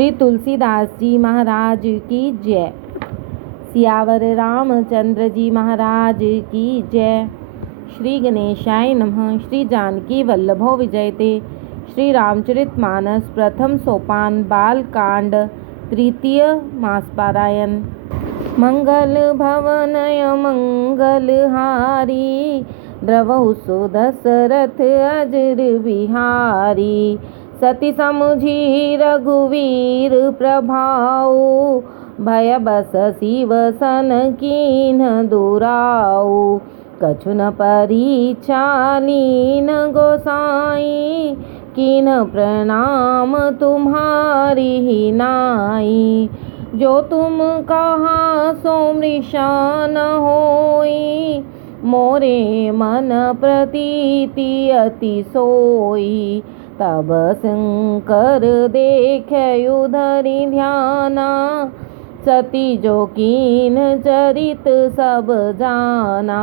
श्री तुलसीदास जी महाराज की जय। सियावर रामचंद्र जी महाराज की जय। श्री गणेशाय नमः। श्री जानकी वल्लभो विजयते। श्री रामचरितमानस प्रथम सोपान बालकांड तृतीय मासपारायण। मंगल भवनय मंगलहारी द्रवहु सो दशरथ अजर बिहारी। सती समुझी रघुवीर प्रभाऊ भय बस शिव सन कीन्ह दुराऊ। कछु न परीक्षा लीन गोसाई कीन्ह प्रणाम तुम्हारी ही नाई। जो तुम कहा सो मृषा न होई मोरे मन प्रतीति अति सोई। तब शंकर देख्यु धरि ध्याना सती जो कीन्ह चरित सब जाना।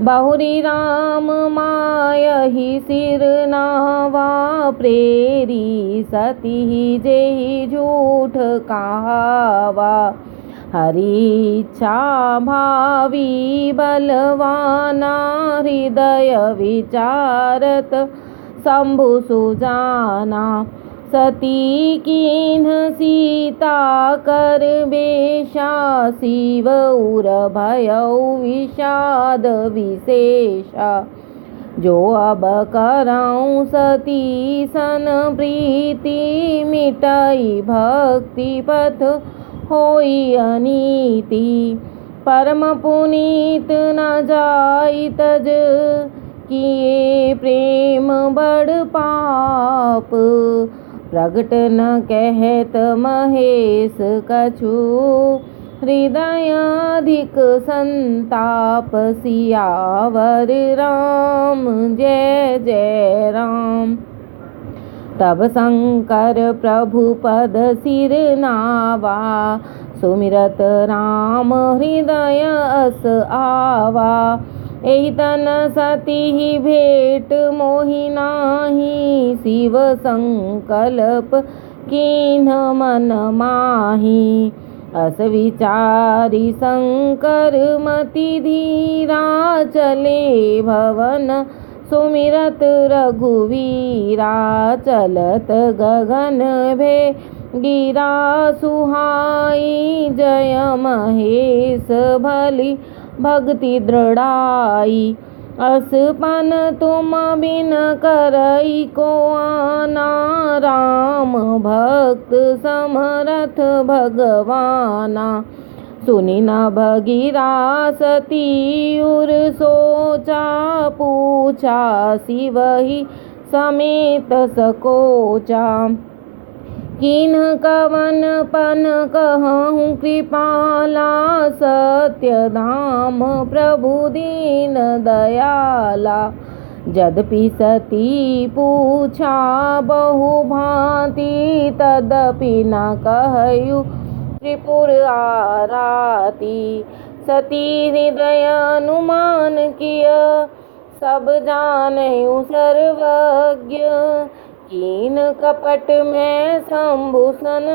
बहुरी राम मायहि सिर नावा प्रेरी सती जेहि झूठ कहावा। हरि इच्छा भावी बलवाना हृदय विचारत शंभु सुजाना। सती कीन्ह सीता कर बेशा शिव उर भयउ विषाद विशेषा। जो अब करऊँ सती सन प्रीति मिटाई भक्ति पथ होई अनीति। परम पुनीत न जाई तज किए प्रेम बड़ पाप। प्रगट न कहत महेश कछु हृदय अधिक संताप। सियावर राम जय जय राम। तब शंकर प्रभु पद सिर नावा सुमिरत राम हृदय अस आवा। एहि तन सती भेट मोहि नाही शिव संकल्प कीन्ह मन माही। अस विचारी शंकर मति धीरा चले भवन सुमिरत रघुवीरा। चलत गगन भे गिरा सुहाई जय महेश भली भक्ति दृढ़ाई। असपन तुम बिन करई को आना राम भक्त समरथ भगवाना। सुनि न भगीरा सती उर सोचा पूछा शिव ही समेत सकोचा। किन्ह कवन पन कहूँ कृपाला सत्य धाम प्रभु दीन दयाला। यद्यपि सती पूछा बहु भांति तदपि न कहयु त्रिपुर आराती। सती हृदय अनुमान किय सब जानयु सर्वज्ञ। कीन कपट में शंभुसन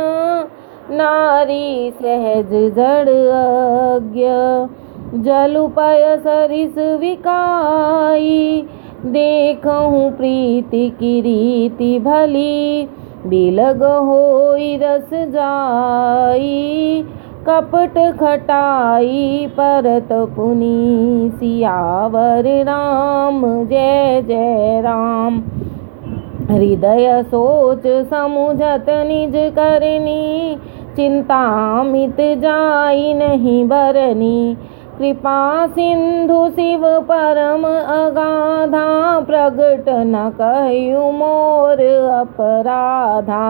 नारी सहज जड़ अज्ञ। जलुपय सरिस विकाई देखूँ प्रीति की रीति भली। बिलग होई रस जाई कपट खटाई परत पुनि। सियावर राम जय जय राम। हृदय सोच समुझत निज करनी चिंता मित जाई नहीं बरनी। कृपा सिंधु शिव परम अगाधा प्रगट न कहयु मोर अपराधा।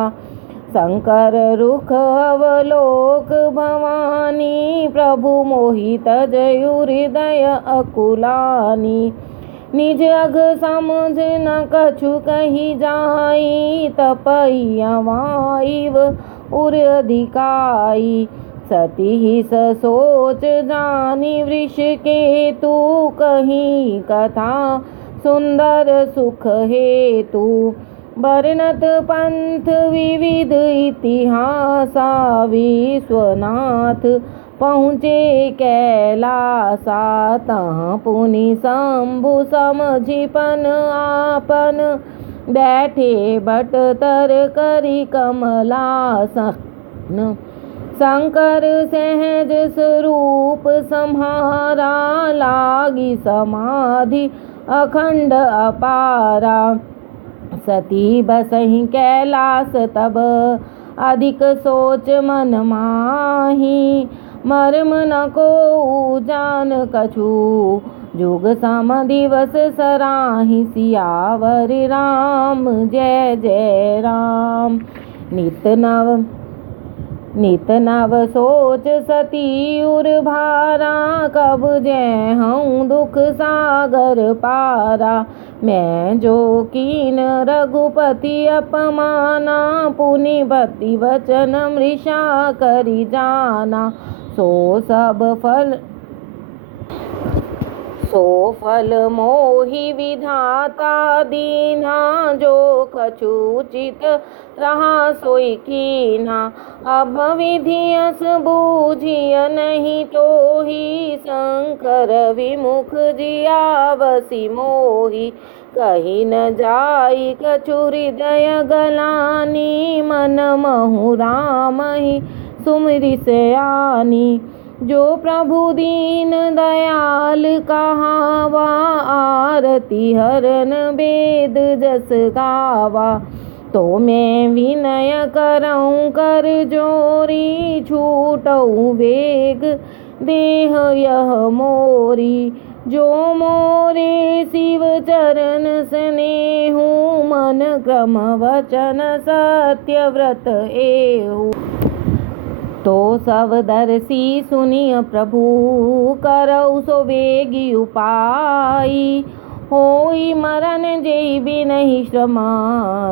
शंकर रुख अवलोक भवानी प्रभु मोहि तजयु हृदय अकुलानी। निज अघ समझ न कछु कही जाई तपैया वाइव उर अधिकाई। सती ही सोच जानी वृष के तू कहीं कथा सुंदर सुख हेतु। वर्णत पंथ विविध इतिहासा, विश्वनाथ पहुँचे कैलासा। तहाँ पुनि शंभु समझिपन आपन, बैठे बट तर करी कमलासन। शंकर सहज स्वरूप सम्हारा, लागी समाधि अखंड अपारा। सती बसहि कैलास तब, अधिक सोच मन माही। मर्म न को जान कछु, जुग सम दिवस सराहि। सियावर राम जय जय राम। नित नव सोच सती उर भारा, कब जय हूँ दुख सागर पारा। मैं जो कीन रघुपति अपमाना, पुनि भक्ति वचन मृषा करि जाना। सो फल मोहि विधाता दीन्हा, जो कछु उचित रहा सोई कीन्हा। अब विधियस बूझिय नहीं तोहि, शंकर विमुख जियावसि मोहि। कही न जाई कछु हृदय गलानी, मन महु राम ही सुमिरि सयानी। जो प्रभु दीन दयाल कहावा, आरती हरन वेद जस गावा। तो मैं विनय करऊँ कर जोरी, छूटऊँ वेग देह यह मोरी। जो मोरे शिव चरण स्नेहु, मन क्रम वचन सत्य व्रत एहु। तो सवदर्शी सुनिय प्रभु, करऊ सो वेगी उपाई। होई मरण जेहि बिनहि श्रमा,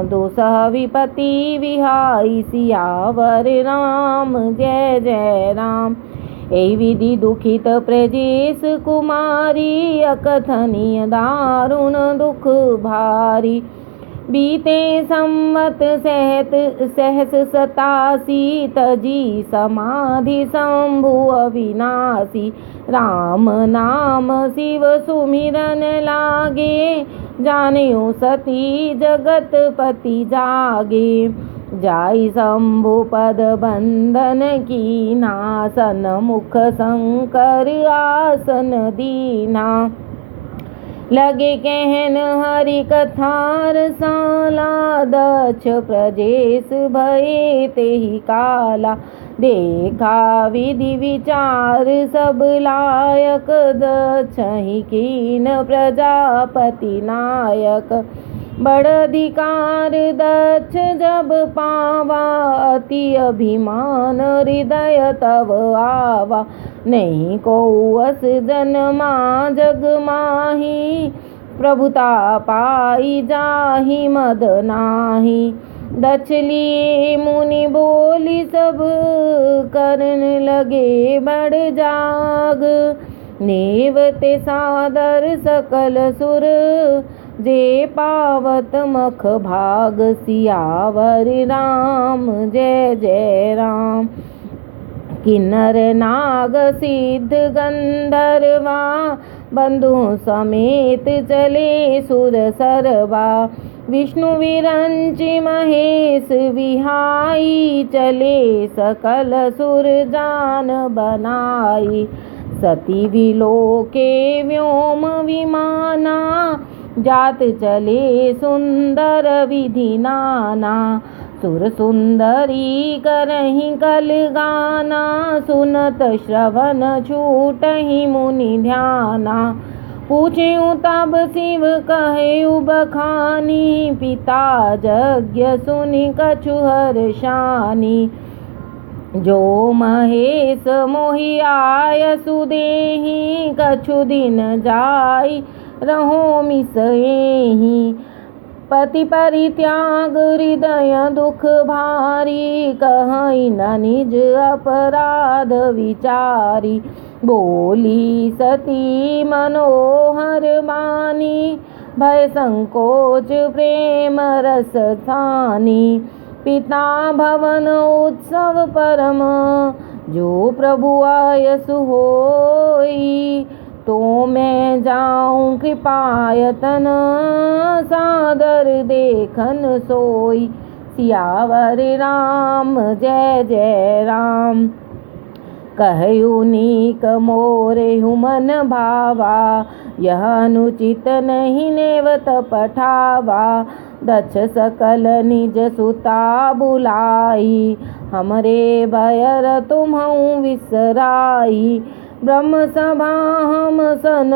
दोसह विपति विहाई। सियावर राम जय जय राम। एहि विधि दुखित प्रजेश कुमारी, अकथनीय दारुण दुख भारी। बीते संवत सहस 87, तजी समाधि शंभु अविनाशी। राम नाम शिव सुमिरन लागे, जानियो सती जगत पति जागे। जाई शंभु पद बंधन कीना, सन्मुख शंकर आसन दीना। लगे कहन हरि कथार साला, दक्ष प्रजेश भये तेहि काला। देखा विधि विचार सब लायक, दक्षहि कीन प्रजापति नायक। बड़ अधिकार दक्ष जब पावा, अति अभिमान हृदय तव आवा। नहीं को अस जन्मा जग माही, प्रभुता पाई जाहि मद नाही। दक्ष लिए मुनि बोली सब, करन लगे बड़ जाग। नेवते सादर सकल सुर, जे पावत मख भाग। सियावर राम जय जय राम। किन्नर नाग सिद्ध गंधर्वा, बंधु समेत चले सुर सरवा। विष्णु विरंचि महेश विहाई, चले सकल सुर जान बनाई। सती विलोके व्योम विमाना, जात चले सुंदर विधि नाना। सुर सुंदरी करहि कल गाना, सुनत श्रवण छूटहि मुनि ध्याना। पूछेउ तब शिव कहेउ बखानी, पिता यज्ञ सुनि कछु हर्षानि। जो महेश मोहि आयसु देहि, कछु दिन जाई रहो मिसएहि। पति परित्याग हृदय दुख भारी, कहीं न निज अपराध विचारी। बोली सती मनोहर बानी, भय संकोच प्रेम रस स्थानी। पिता भवन उत्सव परम, जो प्रभु आयसु होई। तो मैं जाऊं कृपायतन, सादर देखन सोई। सियावर राम जय जय राम। कहु नीक मोरे हुमन भावा, यह अनुचित नहीं नेवत पठावा। दक्ष सकल निज सुता बुलाई, हमरे भयर तुम्हु विसराई। ब्रह्म सभा हम सन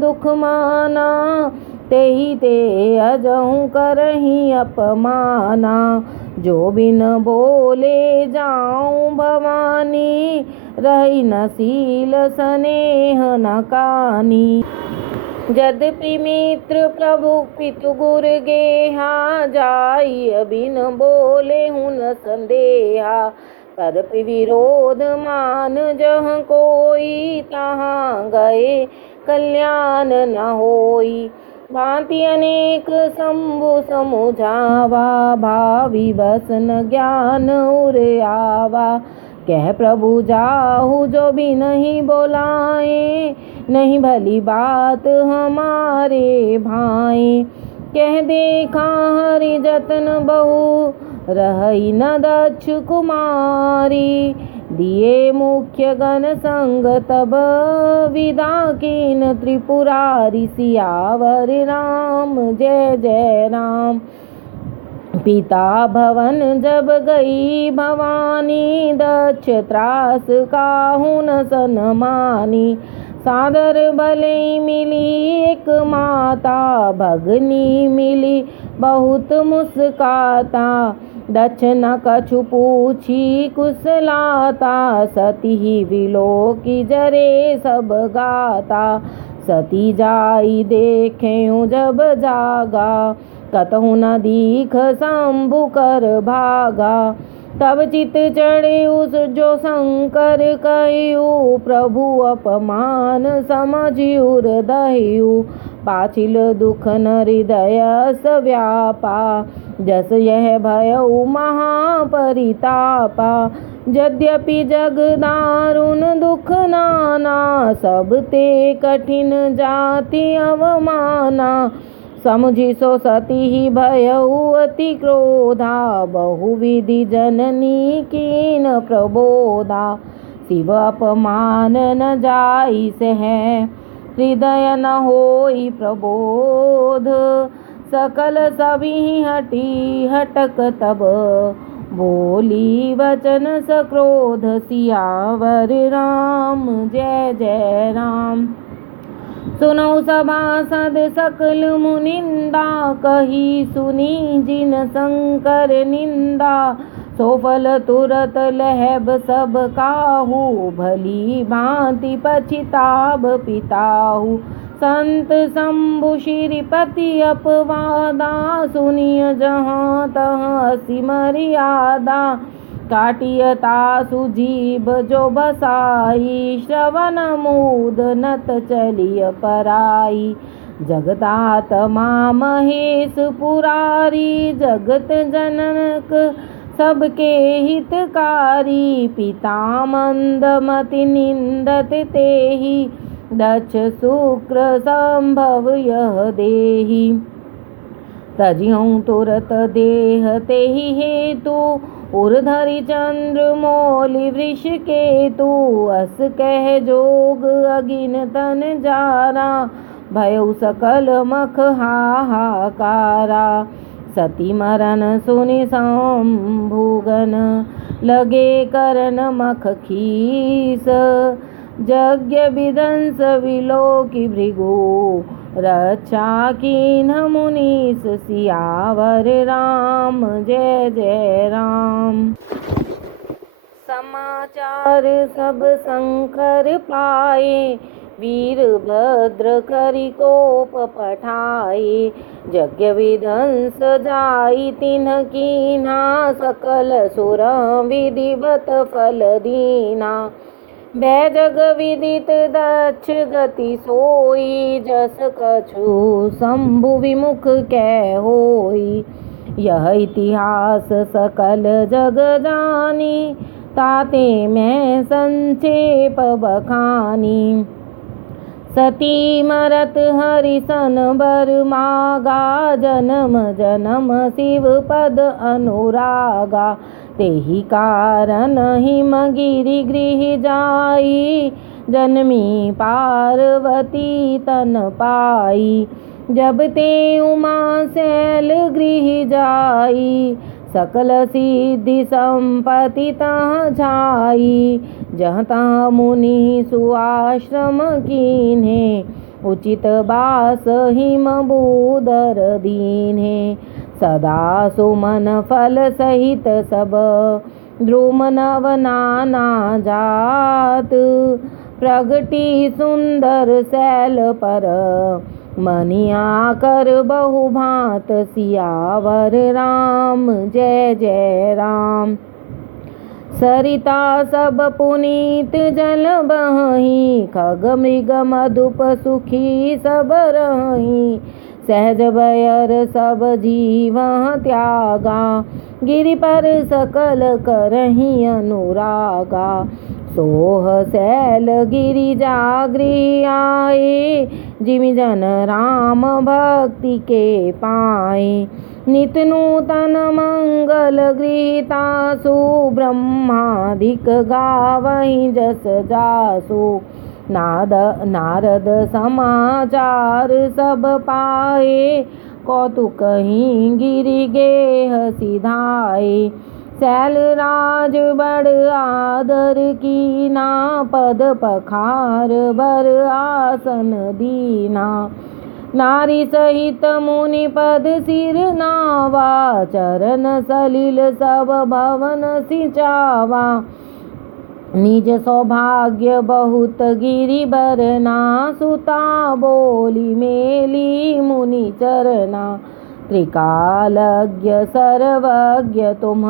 दुख माना, तेहि ते अजहु करही अपमाना। जो बिन बोले जाऊं भवानी, रही न सील स्नेह न कानी। यद्यपि मित्र प्रभु पितु गुर गेहा, जाई बिन बोले हूँ न संदेहा। तदपि विरोध मान जह कोई, तहाँ गए कल्याण न होई। भांति अनेक शंभु समुझावा, भावी बस न ज्ञान उर आवा। कह प्रभु जाहु जो भी नहीं बोलाए, नहीं भली बात हमारे भाई। कह देखा हरि जतन बहु, रही न दक्ष कुमारी। दिए मुख्य गण संग तब, विदा कीन त्रिपुरारी। सियावर राम जय जय राम। पिता भवन जब गई भवानी, दक्ष त्रास काहू न सनमानी। सादर भले मिली एक माता, भगनी मिली बहुत मुस्काता। दक्ष न कछु पूछी कुशलाता, सती ही विलोकी जरे सब गाता। सती जाई देखें जब जागा, कतहु न दीख शंभु कर भागा। तब चित चढ़े उस जो शंकर कहियु, प्रभु अपमान समझियु हृदयु। पाछिल दुख न हृदय व्यापा, जस यह भयउ महापरितापा। यद्यपि जग दारुण दुख नाना, सब ते कठिन जाति अवमाना। समुझि सो सती ही भयउ अति क्रोधा, बहुविधि जननी कीन प्रबोधा। शिव अपमान न जाई सह, हृदय न होई प्रबोध। सकल सभी हटी हटक तब, बोली वचन सक्रोध। सियावर राम जय जय राम। सुनौ सभासद सकल मुनिंदा, कही सुनी जिन शंकर निंदा। सो फल तुरत लहब सब काहू, भली भांति पछिताब पिताहू। संत शंभु श्रीपति अपवादा, सुनिय जहाँ तहाँ असी मर्यादा। काटियता सुजीव जो बसाई, श्रवण मूद नत चलिय पराई। जगदात्मा महेश पुरारी, जगत जनक सबके हितकारी। पिता मंदमति निंदत तेहि, दक्ष शुक्र संभव यह देहि। तजियहु तुरत देह तेहि हेतु, उर्धरि चंद्र मौलि वृष केतु। अस कह जोग अगिन तन जारा, भयउ सकल मख हाहाकारा। सती मरण सुनि शंभुगन, लगे करन मख खीस। यज्ञ विदंस विलोकि भृगु, रक्षा कीन मुनीस। सियावर राम जय जय राम। समाचार सब शंकर पाए, वीरभद्र करि कोप पठाए। यज्ञ विध्वंस जाई तिन्ह कीन्हा, सकल सुर विधिवत फल दीना। बैजग विदित दक्ष गति सोई, जस कछु शंभु विमुख कै होई। यह इतिहास सकल जग जानी, ताते मैं संक्षेप बखानी। सती मरत हरिसन बर मागा, जन्म जन्म शिव पद अनुरागा। तेहि कारण हिमगिरि गृह जाई, जन्मी पार्वती तन पाई। जब ते उमा शैल गृह जाई, सकल सिद्धि संपत्ति तहाँ छाई। जहाँ तहाँ मुनि सुआश्रम कीन्हे, उचित बास हिम बूदर दीन्हे। सदा सुमन फल सहित सब, द्रुम नव नाना जात। प्रगति सुंदर शैल पर, मनिया कर बहु भांत। सियावर राम जय जय राम। सरिता सब पुनीत जल बही, खग मृग मधुप सुखी सब रही। सहज बयर सब जीव त्यागा, गिरि पर सकल करही अनुरागा। सोह शैल गिरि जागृह आए, जिमि जन राम भक्ति के पाए। नित नूतन मंगल गृहीतासु, ब्रह्मादिक गावहि जस जासु। नारद समाचार सब पाए, कौतुकहि गिरि गेह सिधाए। शैल राज बड़ आदर कीना, पद पखार बर आसन दीना। नारी सहित मुनि पद सिर नावा, चरण सलिल सब भवन सिंचावा। निज सौभाग्य बहुत गिरि बरना, सुता बोली मेली मुनि चरना। त्रिकालज्ञ सर्वज्ञ तुम,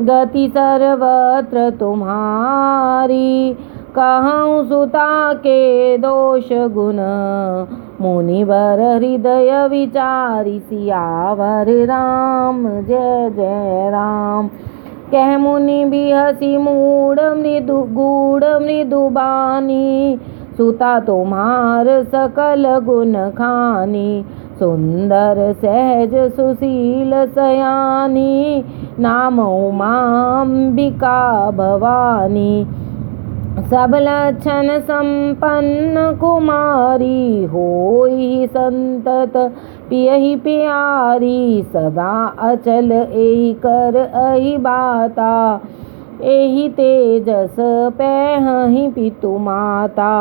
गति सर्वत्र तुम्हारी। कहूँ सुता के दोष गुण, मुनिवर हृदय विचारी। सियावर राम जय जय राम। कह मुनि बिहसी मूढ़ मृदु गूढ़ मृदु बानी, सुता तुम्हार सकल गुण खानी। सुंदर सहज सुशील सयानी, नाम उमांबिका भवानी। सब लक्षण संपन्न कुमारी, होई संतत पियहि प्यारी। सदा अचल एहि कर अहि बाता, एहि तेजस पैहि पितु माता।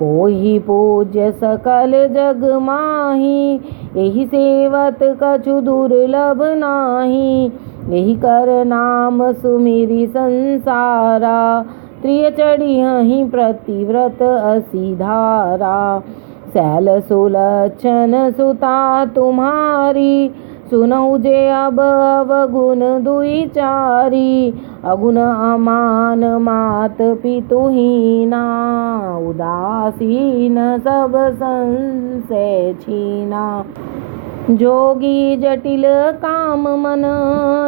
होहि पूज्य सकल जग माही, एहि सेवत कछु दुर्लभ नाही। एहि कर नाम सुमिरि संसारा, त्रिय चढ़ियहि प्रतिव्रत असी धारा। शैल सुलक्षण सुता तुम्हारी, सुनऊ जे अब अवगुण दुई चारी। अगुण अमान मात पितुहीना, उदासीन सब संशय छीना। जोगी जटिल काम मन,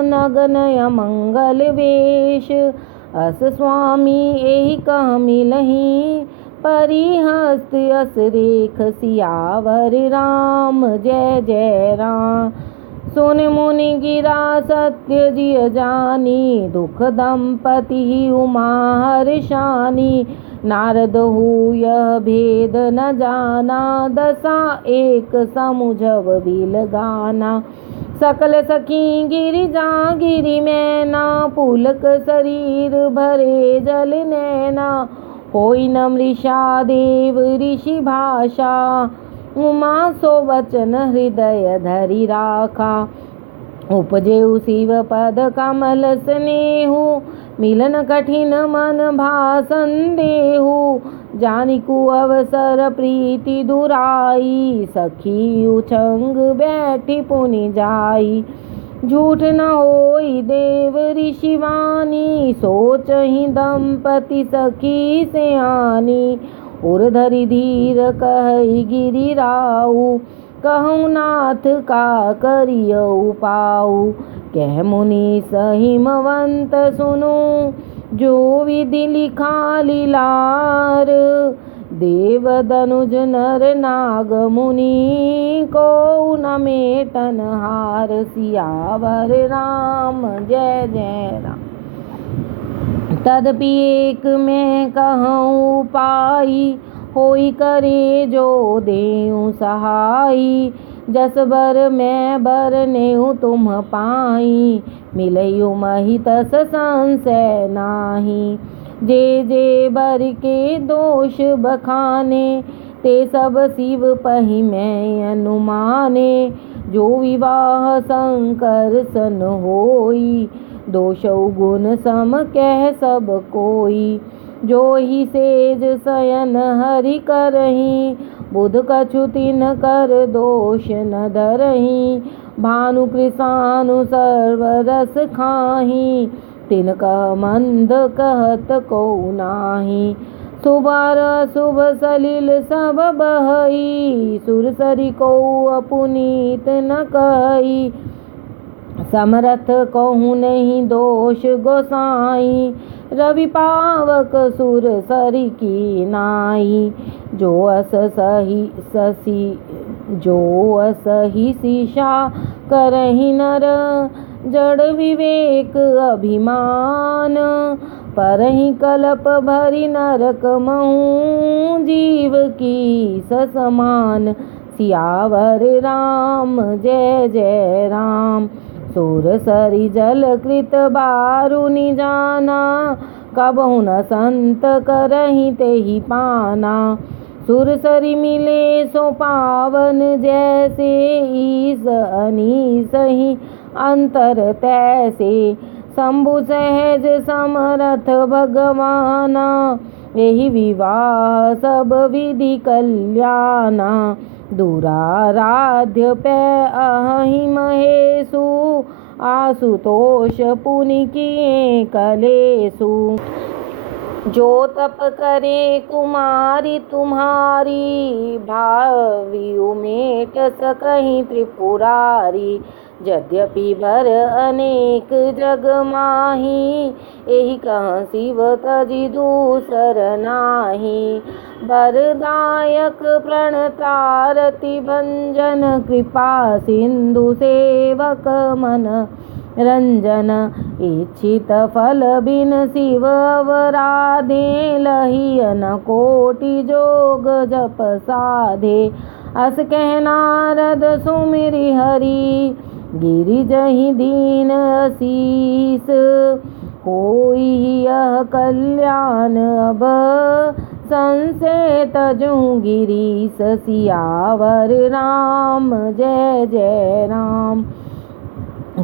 नगन अमंगल वेश। अस स्वामी एहि कह मिलहि, परिहस्त अस रेख। सियावर राम जय जय राम। सुन मुनि गिरा सत्य जिय जानी, दुख दंपति उमा हर्षानी। नारद हूँ यह भेद न जाना, दशा एक समुझव बिल गाना। सकल सखी गिरिजा गिरि मैना, पुलक शरीर भरे जल नैना। होई न मृषा देव ऋषि भाषा, उमा सो वचन हृदय धरि राखा। उपजे शिव पद कमल स्नेहु, मिलन कठिन मन भासन देहु। जानिकु अवसर प्रीति दुराई, सखी उछंग बैठी पुनि जाई। झूठ न होई देव ऋषि वाणी, सोचहि दंपति सखी सयानी। उर धरि धीर कहई गिरिराऊ, कहूँ नाथ का करियऊ पाऊ। कह मुनीस हिमवंत सुनो, जो विधि लिखा लीलार। देव दनुज नर नाग मुनि, को न मेटन हार। सियावर राम जय जय राम। तदपि एक मैं कहूँ पाई, होई करे जो देऊँ सहाई। जस बर मैं बरनेऊ तुम पाई, मिलयु महि तस संशय नाही। जे जे बर के दोष बखाने, ते सब शिव पहि मैं अनुमाने। जो विवाह शंकर सन होई, दोषौ गुण सम कह सब कोई। जो ही सेज शयन हरि करही, बुध कछु तिन कर दोष न धरही। भानु कृसानु सर्व रस खाही, तिन कह मंद कहत को नाही। शुभ अशुभ सलिल सब बहई, सुरसरी को अपुनीत न कही। समरथ कहूँ नहीं दोष गोसाई, रवि पावक सुर सरी की नाई। जो असही शीशा करहि नर, जड़ विवेक अभिमान। परहि कलप भरि नरक महू, जीव की समान। सियावर राम जय जय राम। सुर सरी जल कृत बारुनि जाना, कबहु न संत करहि तेहि पाना। सुरसरी मिले सो पावन, जैसे ईस अनीस ही अंतर तैसे। शंभु सहज समरथ भगवाना, यही विवाह सब विधि कल्याणा। दुराराध्य पै अहि महेशु, आशुतोष पुनि किए कलेशु। जो तप करे कुमारी तुम्हारी, भावी उमेट सकहि त्रिपुरारी। यद्यपि बर अनेक जग माही, एहि कह शिव तजि दूसर नाही। वरदायक प्रणतारति भंजन, कृपा सिंधु सेवक मन रंजन। इच्छित फल बिन शिव अवराधे, लहियन कोटि जोग जप साधे। अस कह नारद सुमिरि हरि, गिरिजहि दीन असीस। होई यह कल्याण अब, संशय तजूं गिरीश। सियावर राम जय जय राम।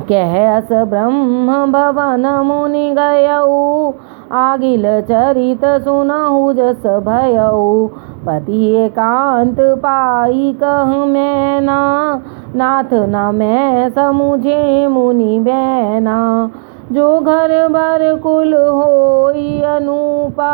कह अस ब्रह्म भवन मुनि गयऊ, आगिल चरित सुनहु जस भयऊ। पति एकांत पाई कह मैना, नाथ न मैं समुझे मुनि बैना। जो घर बर कुल होई अनूपा,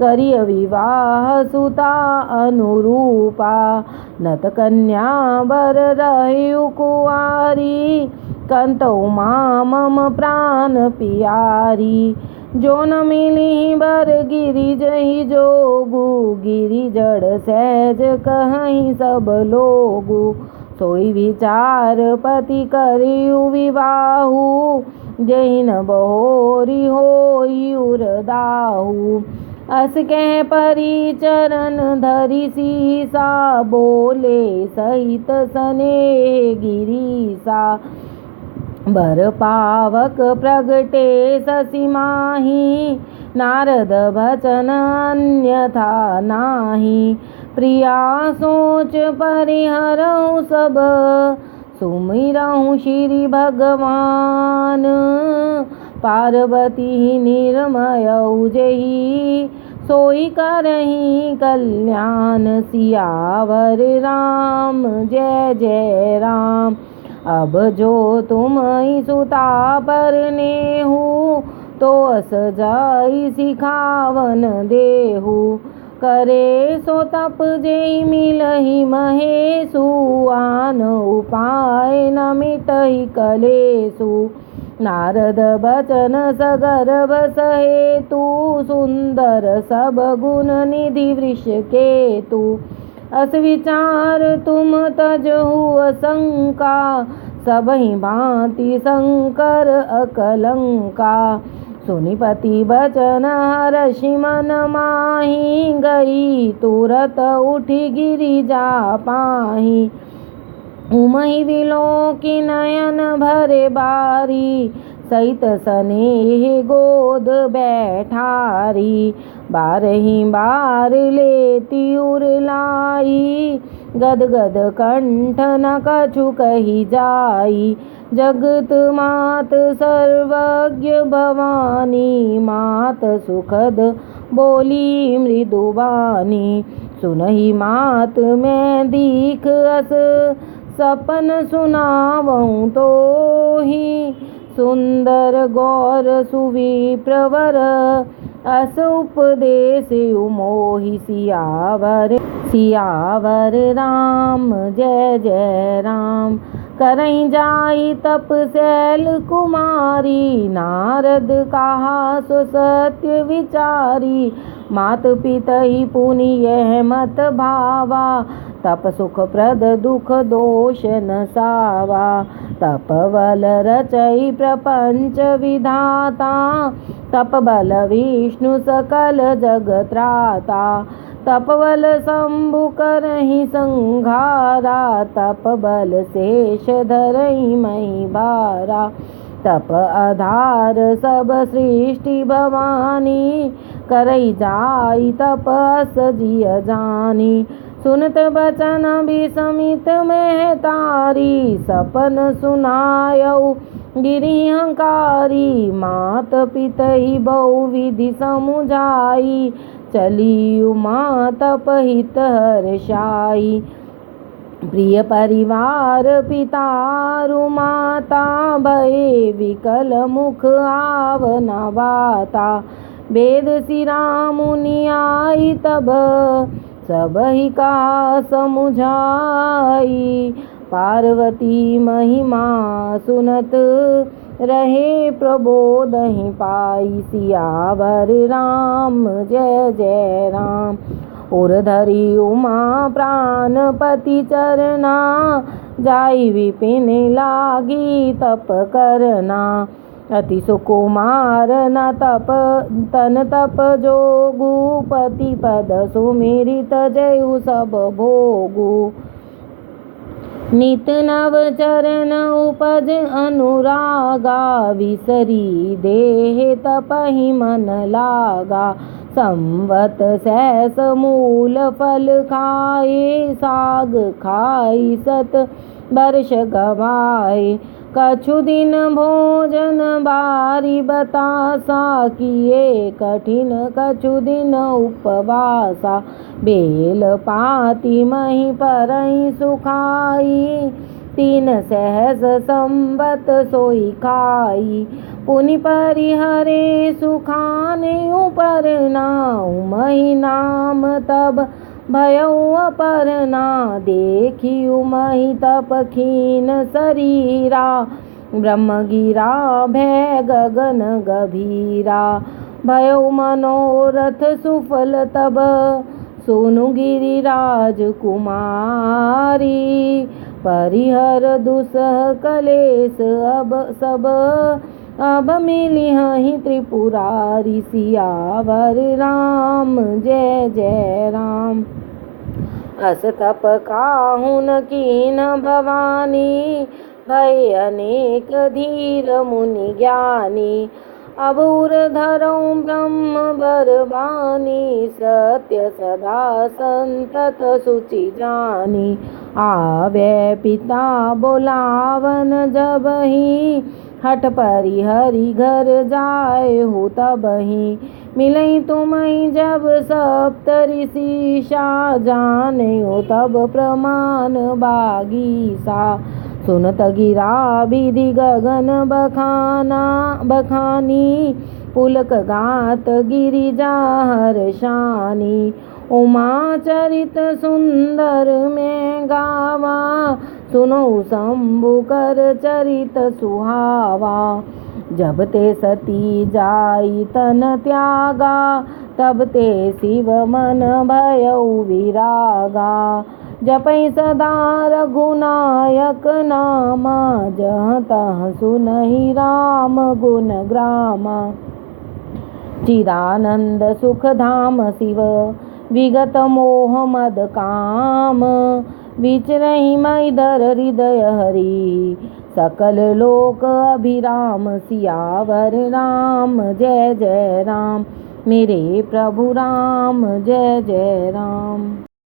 करिय विवाह सुता अनुरूपा। नत कन्या बर रहियु कुआरी, कंतौ माँ मम प्राण पियारी। जो न मिली बर गिरिजहि जोगु, गिरि जड़ सहज कहहि सब लोगु। सोई विचार पति करियु विवाहु, जेहि न बहोरी होई उरदाहु। अस कह परि चरण धरि सीसा, बोले सहित सनेह गिरीसा। बर पावक प्रगटे शशि माही, नारद बचन अन्यथा नाही। प्रिया सोच परिहरहु सब, सुमिरहु श्री भगवान। पार्वती निर्मयऊ जेहि, सोई करहि कल्याण। सियावर राम जय जय राम। अब जो तुम ही सुता परने हो, तो अस जाई सिखावन देहु। करे सो तप जेई मिलहि महेशु, आन उपाय न मिटहि कलेसु। नारद बचन सगर्भ सहेतु, सुंदर सब गुण निधि वृष केतु। अस विचार तुम तजहु असंका, सबहि भांति शंकर अकलंका। सुनिपति बचन हर्षि मन माहि, गई तुरत उठि गिरिजा पाहि। उमहि विलोकि नयन भरे बारी, सहित सनेह गोद बैठारी। बारहि बार लेती उरलाई, गदगद कंठ न कछु कही जाई। जगत मात सर्वज्ञ भवानी, मात सुखद बोली मृदुबानी। सुनहि मात मैं दीख अस, सपन सुनावऊँ तोहि। सुंदर गौर सुविप्रवर, अस उपदेश मोहि। सियावर राम जय जय राम। करई जाई तपसैल कुमारी, नारद कहा सो सत्य विचारी। मात पितहि पुनि यह मत भावा, तप सुख प्रद दुख दोष न सावा। तप बल रचई प्रपंच विधाता, तप बल विष्णु सकल जग त्राता। तप बल शंभु करहि संघारा, तप बल शेष धरई मही बारा। तप आधार सब सृष्टि भवानी, करई जाई तपस जिय जानी। सुनत बचन विसमित महतारी, सपन सुनायऊ गिरिहंकारी। मात पितहि बहुविधि समुझाई, चली उमा तपहित हर्षाई। प्रिय परिवार पितारु माता, भये विकल मुख आवना बाता। वेद सिरा मुनि आई तब, सबहि कहा समुझाई। पार्वती महिमा सुनत, रहे प्रबोधहि पाई। सियावर राम जय जय राम। उर धरि उमा प्राणपति चरना, जाई विपिन लागी तप करना। अति सुकुमार न तन तप जोगु, पति पद सुमिरित जयु सब भोगु। नित नव चरण उपज अनुरागा, विसरी देह तपहि मन लागा। संवत सहस मूल फल खाए, साग खाई सत वर्ष गवाए। कछु दिन भोजन बारी बतासा, किए कठिन कछु दिन उपवासा। बेल पाती मही परई सुखाई, 3 सहस संवत सोई खाई। पुनि परिहरे सुखाने उपरना, उमहि नाम तब भयउ अपरना। देखी उमहि तप खीन शरीरा, ब्रह्म गिरा भय गगन गभीरा। भयउ मनोरथ सुफल तब, सुनु गिरिराज कुमारी। परिहर दुसह कलेस अब सब, अब मिलिहि त्रिपुरारी। सियावर राम जय जय राम। अस तप काहू न कीन भवानी, भय अनेक धीर मुनि ज्ञानी। अब उर धरऊँ ब्रह्म बरबानी, सत्य सदा संतत सुचि जानी। आवे पिता बोलावन जबहि, हठ परिहरि घर जाए हो तबहि। मिलई तुमहि जब सप्तऋषि सा, जाने हो तब प्रमाण बागीसा। सुनत गिरा विधि गगन बखानी पुलक गात गिरिजा हर्षानी। उमा चरित सुंदर में गावा सुनो शंभु कर चरित सुहावा। जब ते सती जाई तन त्यागा तब ते शिव मन भयउ विरागा। जपै सदा रघुनायक नामा जहाँ तहाँ सुनहि राम गुण ग्रामा। चिदानंद सुख धाम शिव विगत मोह मद काम। विचरहि महीधर हृदय हरि सकल लोक अभिराम। सियावर राम जय जय राम मेरे प्रभु राम जय जय राम।